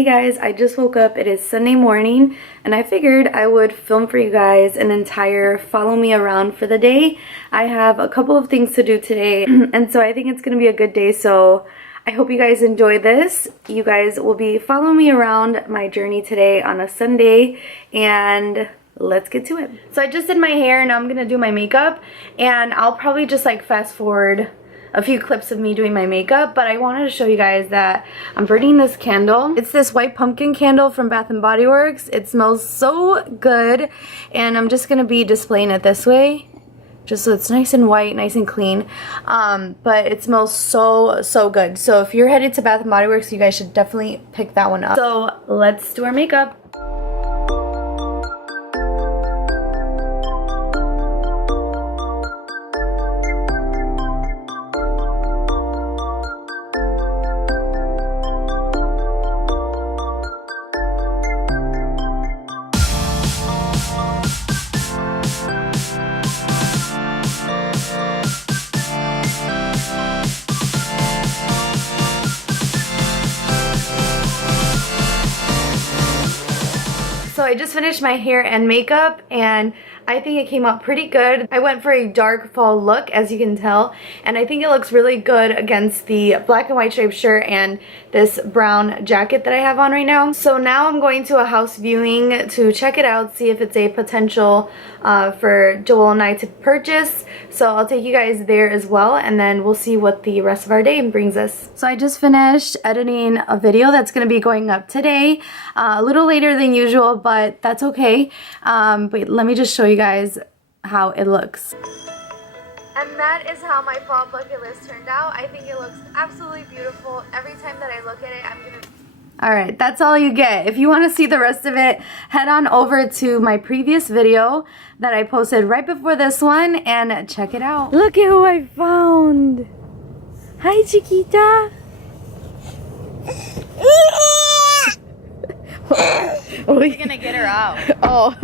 Hey guys, I just woke up. It is Sunday morning and I figured I would film for you guys an entire follow me around for the day. I have a couple of things to do today and so I think it's gonna be a good day, so I hope you guys enjoy this. You guys will be following me around my journey today on a Sunday, and let's get to it. So I just did my hair and now I'm gonna do my makeup, and I'll probably just like fast forward a few clips of me doing my makeup, but I wanted to show you guys that I'm burning this candle. It's this white pumpkin candle from Bath & Body Works. It smells so good, and I'm just gonna be displaying it this way just so it's nice and white, nice and clean, but it smells so good. So if you're headed to Bath & Body Works, you guys should definitely pick that one up. So let's do our makeup. So I just finished my hair and makeup and I think it came out pretty good. I went for a dark fall look, as you can tell, and I think it looks really good against the black and white striped shirt and this brown jacket that I have on right now. So now I'm going to a house viewing to check it out, see if it's a potential for Joel and I to purchase. So I'll take you guys there as well, and then we'll see what the rest of our day brings us. So I just finished editing a video that's going to be going up today, a little later than usual, but that's okay. But let me just show you guys how it looks. And that is how my fall bucket list turned out. I think it looks absolutely beautiful. Every time that I look at it, I'm gonna... Alright, that's all you get. If you want to see the rest of it, head on over to my previous video that I posted right before this one and check it out. Look at who I found! Hi, Chiquita! We're gonna get her out. Oh.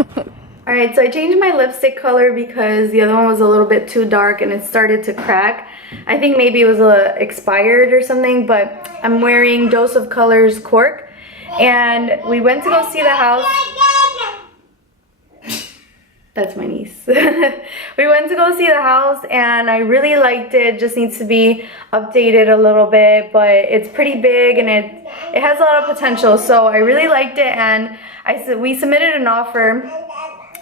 Alright, so I changed my lipstick color because the other one was a little bit too dark and it started to crack. I think maybe it was expired or something, but I'm wearing Dose of Colors Cork. And we went to go see the house. That's my niece. We went to go see the house and I really liked it. Just needs to be updated a little bit, but it's pretty big and it has a lot of potential. So I really liked it, and we submitted an offer.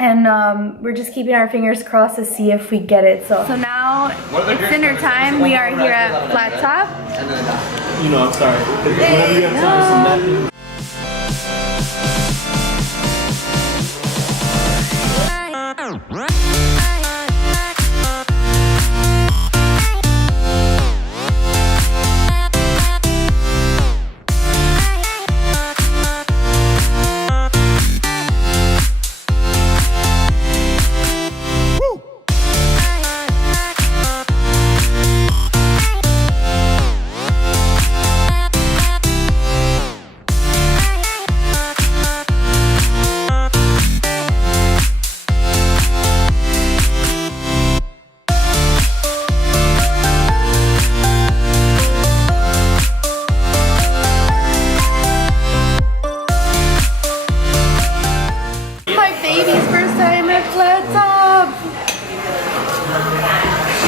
And we're just keeping our fingers crossed to see if we get it. So now it's dinner time. We are here at Flat Top. You know, I'm sorry. Whenever you have time,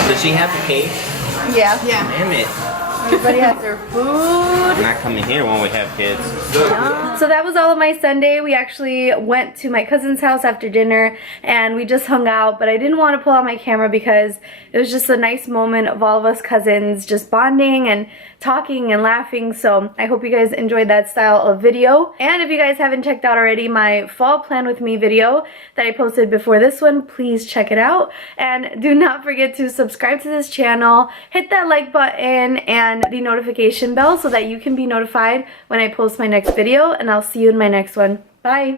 Does she have a cake? Yeah. Damn it. Everybody has their food. I'm not coming here when we have kids. So that was all of my Sunday. We actually went to my cousin's house after dinner and we just hung out, but I didn't want to pull out my camera because it was just a nice moment of all of us cousins just bonding and talking and laughing. So I hope you guys enjoyed that style of video. And if you guys haven't checked out already my fall plan with me video that I posted before this one, please check it out. And do not forget to subscribe to this channel, hit that like button and the notification bell so that you can be notified when I post my next video, and I'll see you in my next one. Bye!